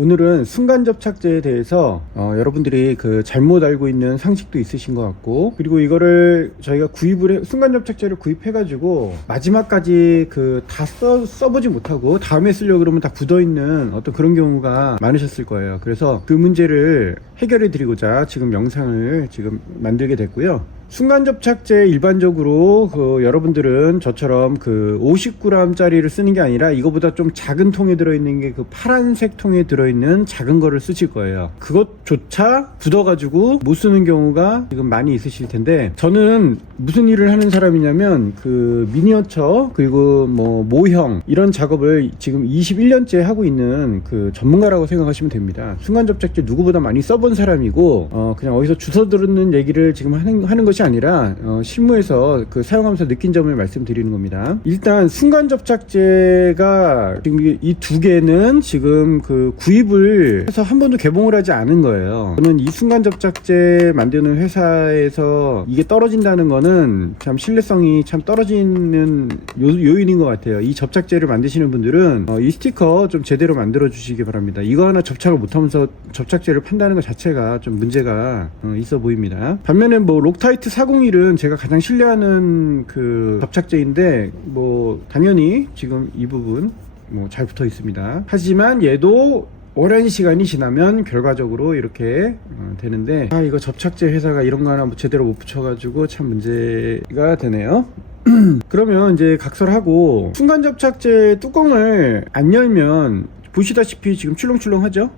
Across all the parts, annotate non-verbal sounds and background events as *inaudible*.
오늘은 순간 접착제에 대해서 어, 여러분들이 그 잘못 알고 있는 상식도 있으신 것 같고 그리고 이거를 저희가 구입을 해, 순간 접착제를 구입해 가지고 마지막까지 그 다써 써보지 못하고 다음에 쓰려고 그러면 다 굳어 있는 어떤 그런 경우가 많으셨을 거예요. 그래서 그 문제를 해결해 드리고자 지금 영상을 지금 만들게 됐고요. 순간 접착제 일반적으로 그 여러분들은 저처럼 그 50g짜리를 쓰는 게 아니라 이거보다 좀 작은 통에 들어있는 게 그 파란색 통에 들어있는 작은 거를 쓰실 거예요. 그것조차 굳어가지고 못 쓰는 경우가 지금 많이 있으실 텐데 저는 무슨 일을 하는 사람이냐면 그 미니어처 그리고 뭐 모형 이런 작업을 지금 21년째 하고 있는 그 전문가라고 생각하시면 됩니다. 순간 접착제 누구보다 많이 써본 사람이고 어 그냥 어디서 주워 들었는 얘기를 지금 하는, 하는 것이 아니라 어 실무에서 그 사용하면서 느낀 점을 말씀드리는 겁니다. 일단 순간 접착제가 지금 이 두 개는 지금 그 구입을 해서 한 번도 개봉을 하지 않은 거예요. 저는 이 순간 접착제 만드는 회사에서 이게 떨어진다는 거는 참 신뢰성이 참 떨어지는 요, 요인인 것 같아요. 이 접착제를 만드시는 분들은 어, 이 스티커 좀 제대로 만들어 주시기 바랍니다. 이거 하나 접착을 못하면서 접착제를 판다는 것 자체가 좀 문제가 어, 있어 보입니다. 반면에 뭐 록타이트 401은 제가 가장 신뢰하는 그 접착제인데 뭐 당연히 지금 이 부분 뭐 잘 붙어 있습니다. 하지만 얘도 오랜 시간이 지나면 결과적으로 이렇게 어, 되는데 아 이거 접착제 회사가 이런 거 하나 뭐 제대로 못 붙여가지고 참 문제가 되네요. *clears throat* 그러면 이제 각설하고 순간 접착제 뚜껑을 안 열면 보시다시피 지금 출렁출렁하죠?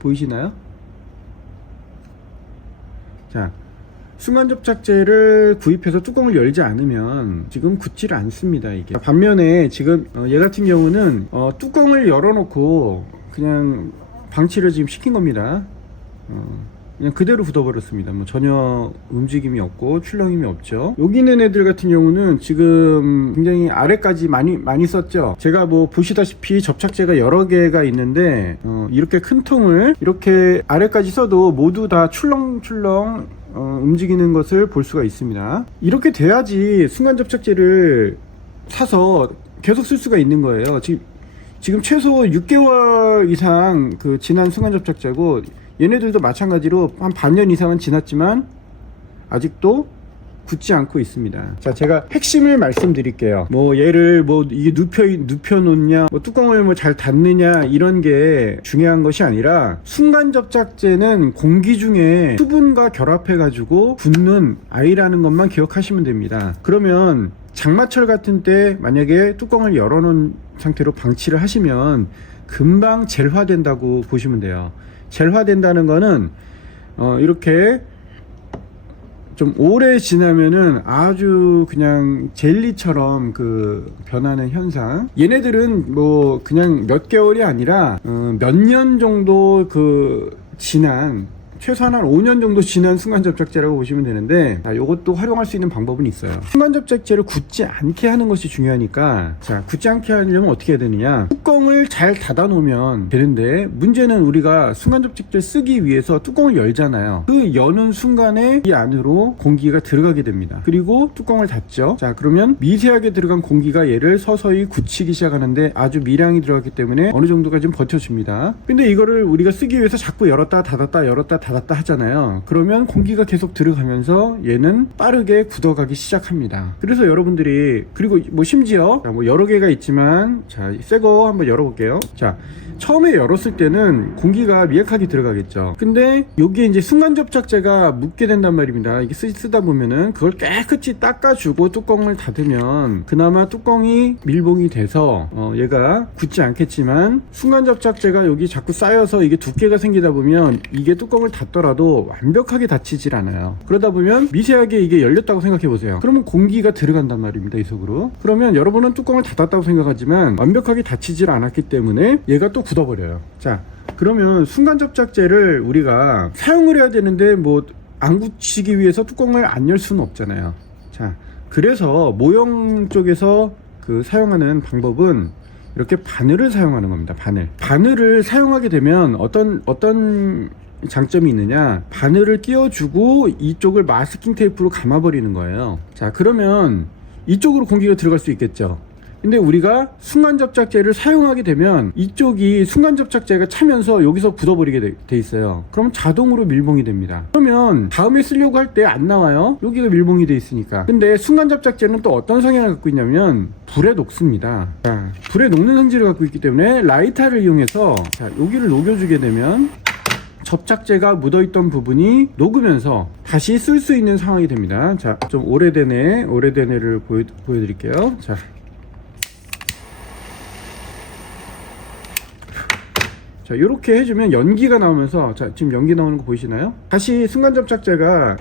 보이시나요? 자, 순간 접착제를 구입해서 뚜껑을 열지 않으면 지금 굳지를 않습니다 이게. 반면에 지금 어, 얘 같은 경우는 어, 뚜껑을 열어놓고 그냥 방치를 지금 시킨 겁니다. 어, 그냥 그대로 굳어버렸습니다 뭐 전혀 움직임이 없고 출렁임이 없죠 여기 있는 애들 같은 경우는 지금 굉장히 아래까지 많이 많이 썼죠 제가 뭐 보시다시피 접착제가 여러 개가 있는데 어, 이렇게 큰 통을 이렇게 아래까지 써도 모두 다 출렁출렁 어, 움직이는 것을 볼 수가 있습니다. 이렇게 돼야지 순간 접착제를 사서 계속 쓸 수가 있는 거예요. 지금, 지금 최소 6개월 이상 그 지난 순간 접착제고 얘네들도 마찬가지로 한 반년 이상은 지났지만 아직도 굳지 않고 있습니다. 자, 제가 핵심을 말씀드릴게요. 뭐 얘를 뭐 이게 눕혀 눕혀 놓냐, 뭐 뚜껑을 뭐 잘 닫느냐 이런 게 중요한 것이 아니라 순간 접착제는 공기 중에 수분과 결합해 가지고 붙는 아이라는 것만 기억하시면 됩니다. 그러면 장마철 같은 때 만약에 뚜껑을 열어 놓은 상태로 방치를 하시면 금방 젤화된다고 보시면 돼요. 젤화된다는 거는 어 이렇게 좀 오래 지나면은 아주 그냥 젤리처럼 그 변하는 현상. 얘네들은 뭐 그냥 몇 개월이 아니라 어 몇년 정도 그 지난 최소한 한 5년 정도 지난 순간 접착제라고 보시면 되는데 자, 이것도 활용할 수 있는 방법은 있어요. 순간 접착제를 굳지 않게 하는 것이 중요하니까 자, 굳지 않게 하려면 어떻게 해야 되느냐? 뚜껑을 잘 닫아 놓으면 되는데 문제는 우리가 순간 접착제 쓰기 위해서 뚜껑을 열잖아요. 그 여는 순간에 이 안으로 공기가 들어가게 됩니다. 그리고 뚜껑을 닫죠. 자, 그러면 미세하게 들어간 공기가 얘를 서서히 굳히기 시작하는데 아주 미량이 들어갔기 때문에 어느 정도가 좀 버텨줍니다. 근데 이거를 우리가 쓰기 위해서 자꾸 열었다 닫았다 열었다 닫았다 하잖아요. 그러면 공기가 계속 들어가면서 얘는 빠르게 굳어가기 시작합니다. 그래서 여러분들이 그리고 뭐 심지어 자, 뭐 여러 개가 있지만 자, 새 거 한번 열어볼게요. 자, 처음에 열었을 때는 공기가 미약하게 들어가겠죠. 근데 여기에 이제 순간 접착제가 묻게 된단 말입니다. 이게 쓰, 쓰다 보면은 그걸 깨끗이 닦아주고 뚜껑을 닫으면 그나마 뚜껑이 밀봉이 돼서 어, 얘가 굳지 않겠지만 순간 접착제가 여기 자꾸 쌓여서 이게 두께가 생기다 보면 이게 뚜껑을 닫더라도 완벽하게 닫히질 않아요. 그러다 보면 미세하게 이게 열렸다고 생각해 보세요. 그러면 공기가 들어간단 말입니다. 이 속으로. 그러면 여러분은 뚜껑을 닫았다고 생각하지만 완벽하게 닫히질 않았기 때문에 얘가 또 굳어버려요. 자, 그러면 순간 접착제를 우리가 사용을 해야 되는데 뭐 안 굳히기 위해서 뚜껑을 안 열 수는 없잖아요. 자, 그래서 모형 쪽에서 그 사용하는 방법은 이렇게 바늘을 사용하는 겁니다. 바늘. 바늘을 사용하게 되면 어떤 어떤 장점이 있느냐? 바늘을 끼워주고 이쪽을 마스킹 테이프로 감아버리는 거예요. 자, 그러면 이쪽으로 공기가 들어갈 수 있겠죠. 근데 우리가 순간 접착제를 사용하게 되면 이쪽이 순간 접착제가 차면서 여기서 굳어버리게 돼, 돼 있어요. 그럼 자동으로 밀봉이 됩니다. 그러면 다음에 쓰려고 할 때 안 나와요. 여기가 밀봉이 돼 있으니까. 근데 순간 접착제는 또 어떤 성향을 갖고 있냐면 불에 녹습니다. 자, 불에 녹는 성질을 갖고 있기 때문에 라이터를 이용해서 자, 여기를 녹여주게 되면 접착제가 묻어있던 부분이 녹으면서 다시 쓸 수 있는 상황이 됩니다. 자, 좀 오래된 애, 오래된 애를 보여, 보여드릴게요. 자. 자, 이렇게 해주면 연기가 나오면서, 자, 지금 연기 나오는 거 보이시나요? 다시 순간 접착제가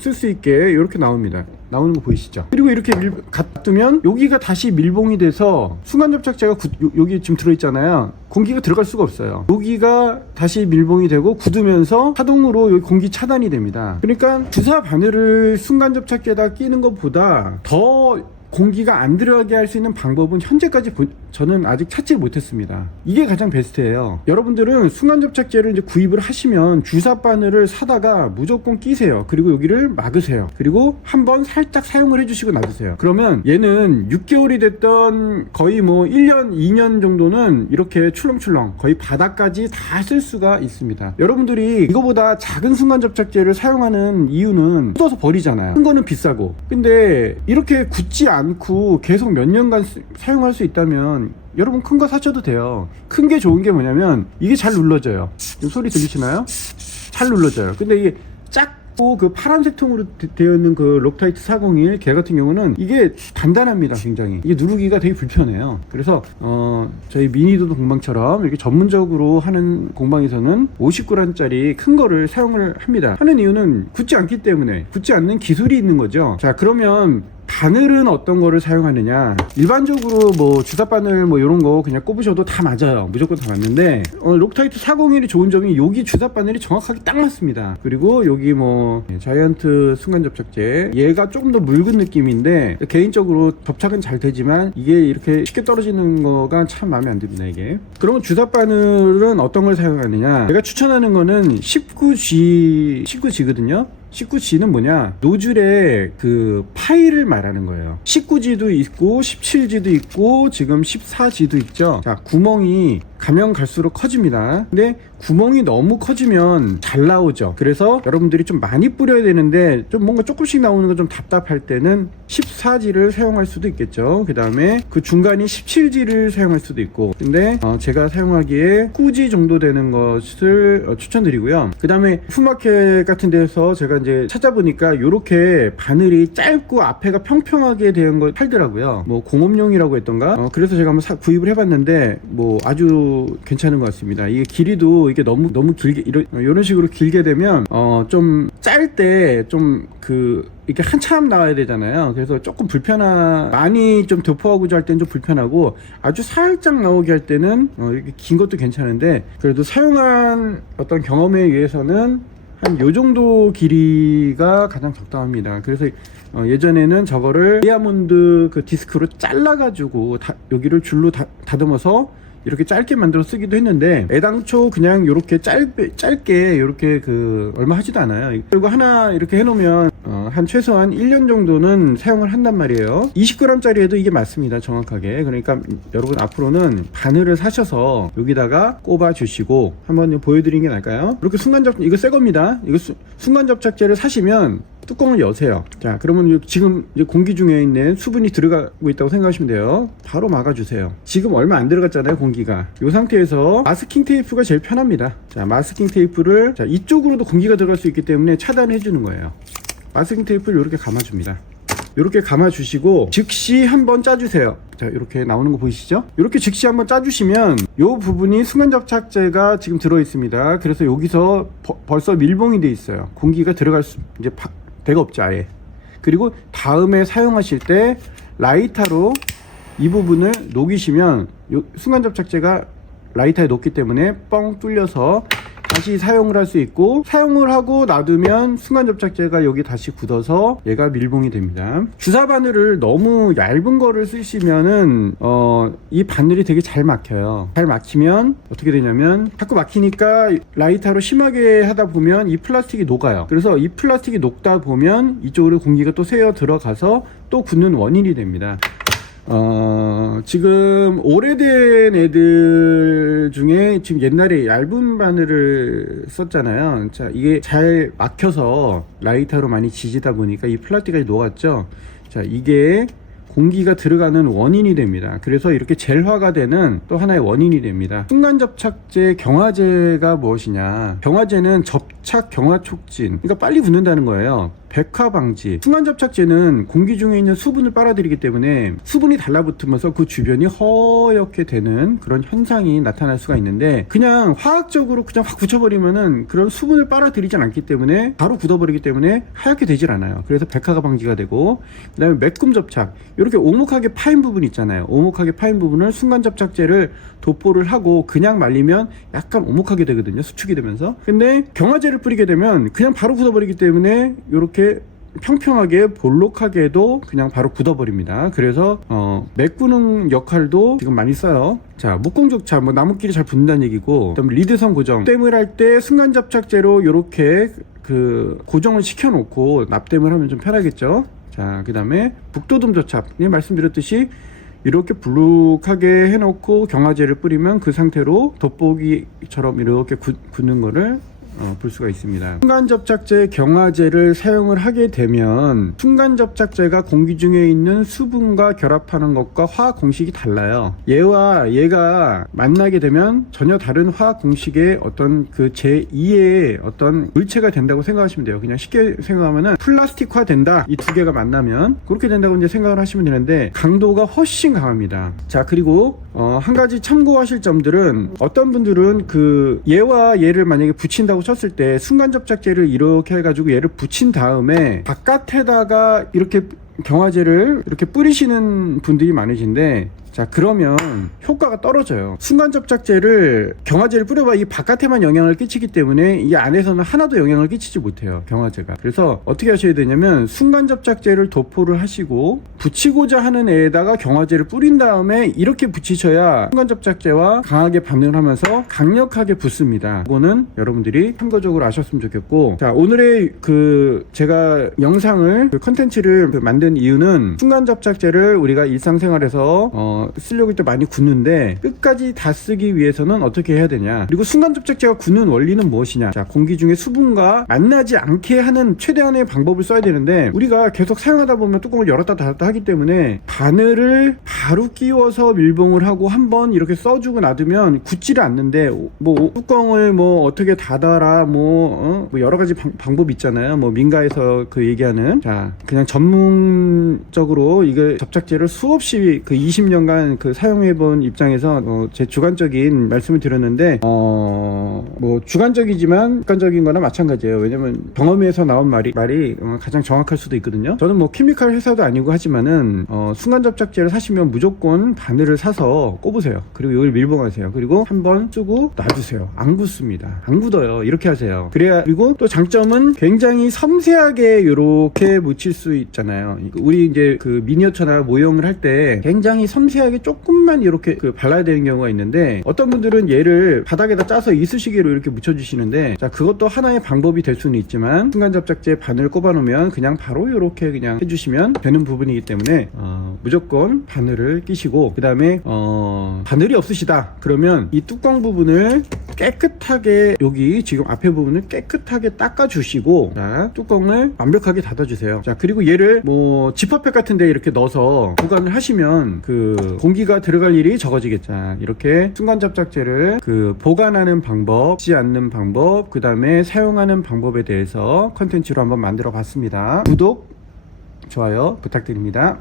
쓸 수 있게 이렇게 나옵니다. 나오는 거 보이시죠? 그리고 이렇게 밀, 갖두면 여기가 다시 밀봉이 돼서 순간 접착제가 굳- 요- 여기 지금 들어있잖아요. 공기가 들어갈 수가 없어요. 여기가 다시 밀봉이 되고 굳으면서 자동으로 여기 공기 차단이 됩니다. 그러니까 주사 바늘을 순간 접착제에다 끼는 것보다 더 공기가 안 들어가게 할 수 있는 방법은 현재까지 보- 저는 아직 찾지 못했습니다. 이게 가장 베스트예요. 여러분들은 순간 접착제를 이제 구입을 하시면 주사 바늘을 사다가 무조건 끼세요. 그리고 여기를 막으세요. 그리고 한번 살짝 사용을 해주시고 놔두세요. 그러면 얘는 6개월이 됐던 거의 뭐 1년, 2년 정도는 이렇게 출렁출렁 거의 바닥까지 다 쓸 수가 있습니다. 여러분들이 이거보다 작은 순간 접착제를 사용하는 이유는 뜯어서 버리잖아요. 큰 거는 비싸고. 근데 이렇게 굳지 않고 계속 몇 년간 쓰- 사용할 수 있다면 여러분 큰 거 사셔도 돼요. 큰 게 좋은 게 뭐냐면 이게 잘 눌러져요. 지금 소리 들리시나요? 잘 눌러져요. 근데 이게 작고 그 파란색 통으로 되- 되어 있는 그 록타이트 401걔 같은 경우는 이게 단단합니다. 굉장히 이게 누르기가 되게 불편해요. 그래서 어 저희 미니도도 공방처럼 이렇게 전문적으로 하는 공방에서는 50g짜리 큰 거를 사용을 합니다. 하는 이유는 굳지 않기 때문에 굳지 않는 기술이 있는 거죠. 자 그러면 바늘은 어떤 거를 사용하느냐? 일반적으로 뭐 주사 바늘 뭐 이런 거 그냥 꼽으셔도 다 맞아요. 무조건 다 맞는데 어, 록타이트 401이 좋은 점이 여기 주사 바늘이 정확하게 딱 맞습니다. 그리고 여기 뭐 예, 자이언트 순간 접착제. 얘가 조금 더 묽은 느낌인데 개인적으로 접착은 잘 되지만 이게 이렇게 쉽게 떨어지는 거가 참 마음에 안 듭니다 이게. 그러면 주사 바늘은 어떤 걸 사용하느냐? 제가 추천하는 거는 19G 19G거든요 19G는 뭐냐? 노즐의 그 파일을 말하는 거예요. 19G도 있고 17G도 있고 지금 14G도 있죠. 자, 구멍이 가면 갈수록 커집니다. 근데 구멍이 너무 커지면 잘 나오죠. 그래서 여러분들이 좀 많이 뿌려야 되는데 좀 뭔가 조금씩 나오는 거 좀 답답할 때는 14G를 사용할 수도 있겠죠. 그 다음에 그 중간이 17G를 사용할 수도 있고. 근데 어, 제가 사용하기에 9G 정도 되는 것을 어, 추천드리고요. 그 다음에 풀마켓 같은 데서 제가 이제 찾아보니까 이렇게 바늘이 짧고 앞에가 평평하게 된걸 팔더라고요. 뭐 공업용이라고 했던가. 어, 그래서 제가 한번 사- 구입을 해봤는데 뭐 아주 괜찮은 것 같습니다. 이게 길이도 이게 너무 너무 길게 이런 이런 식으로 길게 되면 어좀짤때좀그 이렇게 한참 나와야 되잖아요. 그래서 조금 불편한 많이 좀 도포하고자 할 때는 좀 불편하고 아주 살짝 나오게 할 때는 어 이렇게 긴 것도 괜찮은데 그래도 사용한 어떤 경험에 의해서는 한 요 정도 길이가 가장 적당합니다. 그래서 어, 예전에는 저거를 다이아몬드 그 디스크로 잘라가지고 다- 여기를 줄로 다, 다듬어서 이렇게 짧게 만들어 쓰기도 했는데 애당초 그냥 이렇게 짧게 짧게 이렇게 그 얼마 하지도 않아요. 그리고 하나 이렇게 해놓으면 어, 한 최소한 1년 정도는 사용을 한단 말이에요. 20g짜리에도 이게 맞습니다. 정확하게. 그러니까 여러분 앞으로는 바늘을 사셔서 여기다가 꼽아 주시고 한번 보여드리는 게 나을까요? 이렇게 순간 접착 이거 새 겁니다. 이거 수- 순간 접착제를 사시면 뚜껑을 여세요. 자, 그러면 요- 지금 공기 중에 있는 수분이 들어가고 있다고 생각하시면 돼요. 바로 막아주세요. 지금 얼마 안 들어갔잖아요, 공기가. 이 상태에서 마스킹 테이프가 제일 편합니다. 자, 마스킹 테이프를 자, 이쪽으로도 공기가 들어갈 수 있기 때문에 차단해 주는 거예요. 마스킹 테이프를 이렇게 감아줍니다. 이렇게 감아주시고 즉시 한번 짜주세요. 자 이렇게 나오는 거 보이시죠? 이렇게 즉시 한번 짜주시면 이 부분이 순간 접착제가 지금 들어 있습니다. 그래서 여기서 버- 벌써 밀봉이 돼 있어요. 공기가 들어갈 수 이제 파- 데가 없죠 아예. 그리고 다음에 사용하실 때 라이터로 이 부분을 녹이시면 요 순간 접착제가 라이터에 녹기 때문에 뻥 뚫려서 다시 사용을 할 수 있고 사용을 하고 놔두면 순간 접착제가 여기 다시 굳어서 얘가 밀봉이 됩니다. 주사 바늘을 너무 얇은 거를 쓰시면은 어, 이 바늘이 되게 잘 막혀요. 잘 막히면 어떻게 되냐면 자꾸 막히니까 라이터로 심하게 하다 보면 이 플라스틱이 녹아요. 그래서 이 플라스틱이 녹다 보면 이쪽으로 공기가 또 새어 들어가서 또 굳는 원인이 됩니다. 어, 지금 오래된 애들 중에 지금 옛날에 얇은 바늘을 썼잖아요. 자, 이게 잘 막혀서 라이터로 많이 지지다 보니까 이 플라스틱이 녹았죠. 자, 이게 공기가 들어가는 원인이 됩니다. 그래서 이렇게 젤화가 되는 또 하나의 원인이 됩니다. 순간 접착제 경화제가 무엇이냐? 경화제는 접착 경화 촉진. 그러니까 빨리 굳는다는 거예요. 백화 방지. 순간 접착제는 공기 중에 있는 수분을 빨아들이기 때문에 수분이 달라붙으면서 그 주변이 허옇게 되는 그런 현상이 나타날 수가 있는데 그냥 화학적으로 그냥 확 붙여버리면은 그런 수분을 빨아들이진 않기 때문에 바로 굳어버리기 때문에 하얗게 되질 않아요. 그래서 백화가 방지가 되고 그 다음에 매끔 접착 이렇게 오목하게 파인 부분 있잖아요. 오목하게 파인 부분을 순간 접착제를 도포를 하고 그냥 말리면 약간 오목하게 되거든요. 수축이 되면서. 근데 경화제를 뿌리게 되면 그냥 바로 굳어버리기 때문에 이렇게 평평하게 볼록하게도 그냥 바로 굳어버립니다. 그래서 어, 메꾸는 역할도 지금 많이 써요. 자, 목공접착, 뭐 나무끼리 잘 붙는다는 얘기고, 그다음에 리드선 고정. 댐을 할 때 순간 접착제로 이렇게 그 고정을 시켜놓고 납땜을 하면 좀 편하겠죠. 자, 그 다음에 북도듬 접착. 예, 말씀드렸듯이 이렇게 불룩하게 해놓고 경화제를 뿌리면 그 상태로 돋보기처럼 이렇게 굳, 굳는 거를 어, 볼 수가 있습니다. 순간 접착제 경화제를 사용을 하게 되면 순간 접착제가 공기 중에 있는 수분과 결합하는 것과 화학 공식이 달라요. 얘와 얘가 만나게 되면 전혀 다른 화학 공식의 어떤 그 제2의 어떤 물체가 된다고 생각하시면 돼요. 그냥 쉽게 생각하면은 플라스틱화 된다. 이 두 개가 만나면 그렇게 된다고 이제 생각을 하시면 되는데 강도가 훨씬 강합니다. 자 그리고 어, 한 가지 참고하실 점들은 어떤 분들은 그 얘와 얘를 만약에 붙인다고 쳤을 때 순간 접착제를 이렇게 해가지고 얘를 붙인 다음에 바깥에다가 이렇게 경화제를 이렇게 뿌리시는 분들이 많으신데 자 그러면 효과가 떨어져요. 순간 접착제를 경화제를 뿌려봐. 이 바깥에만 영향을 끼치기 때문에 이 안에서는 하나도 영향을 끼치지 못해요 경화제가. 그래서 어떻게 하셔야 되냐면 순간 접착제를 도포를 하시고 붙이고자 하는 애에다가 경화제를 뿌린 다음에 이렇게 붙이셔야 순간 접착제와 강하게 반응을 하면서 강력하게 붙습니다. 이거는 여러분들이 참고적으로 아셨으면 좋겠고 자 오늘의 그 제가 영상을 그 컨텐츠를 그 만든 이유는 순간 접착제를 우리가 일상생활에서 어, 쓰려고 할 때 많이 굳는데 끝까지 다 쓰기 위해서는 어떻게 해야 되냐. 그리고 순간 접착제가 굳는 원리는 무엇이냐. 자 공기 중에 수분과 만나지 않게 하는 최대한의 방법을 써야 되는데 우리가 계속 사용하다 보면 뚜껑을 열었다 닫았다 하기 때문에 바늘을 바로 끼워서 밀봉을 하고 한번 이렇게 써주고 놔두면 굳지를 않는데 뭐 뚜껑을 뭐 어떻게 닫아라 뭐, 어? 뭐 여러 가지 방, 방법 있잖아요. 뭐 민가에서 그 얘기하는. 자 그냥 전문 적으로 이거 접착제를 수없이 그 20년간 그 사용해본 입장에서 어, 제 주관적인 말씀을 드렸는데 어 뭐 주관적이지만 객관적인 거나 마찬가지예요. 왜냐면 경험에서 나온 말이 말이 어, 가장 정확할 수도 있거든요. 저는 뭐 케미칼 회사도 아니고 하지만은 어, 순간 접착제를 사시면 무조건 바늘을 사서 꼽으세요. 그리고 이걸 밀봉하세요. 그리고 한번 쓰고 놔두세요. 안 굳습니다. 안 굳어요. 이렇게 하세요. 그래야 그리고 또 장점은 굉장히 섬세하게 이렇게 묻힐 수 있잖아요 이거 우리 이제 그 미니어처나 모형을 할 때 굉장히 섬세하게 조금만 이렇게 그 발라야 되는 경우가 있는데 어떤 분들은 얘를 바닥에다 짜서 이쑤시개로 이렇게 묻혀주시는데 자 그것도 하나의 방법이 될 수는 있지만 순간 접착제 바늘 꼽아 놓으면 그냥 바로 이렇게 그냥 해주시면 되는 부분이기 때문에 어, 무조건 바늘을 끼시고 그 다음에 어, 바늘이 없으시다 그러면 이 뚜껑 부분을 깨끗하게 여기 지금 앞에 부분을 깨끗하게 닦아주시고 자 뚜껑을 완벽하게 닫아주세요. 자 그리고 얘를 뭐 지퍼백 같은 데 이렇게 넣어서 보관을 하시면 그 공기가 들어갈 일이 적어지겠죠. 자 이렇게 순간 접착제를 그 보관하는 방법 쓰지 않는 방법 그 다음에 사용하는 방법에 대해서 컨텐츠로 한번 만들어 봤습니다. 구독 좋아요 부탁드립니다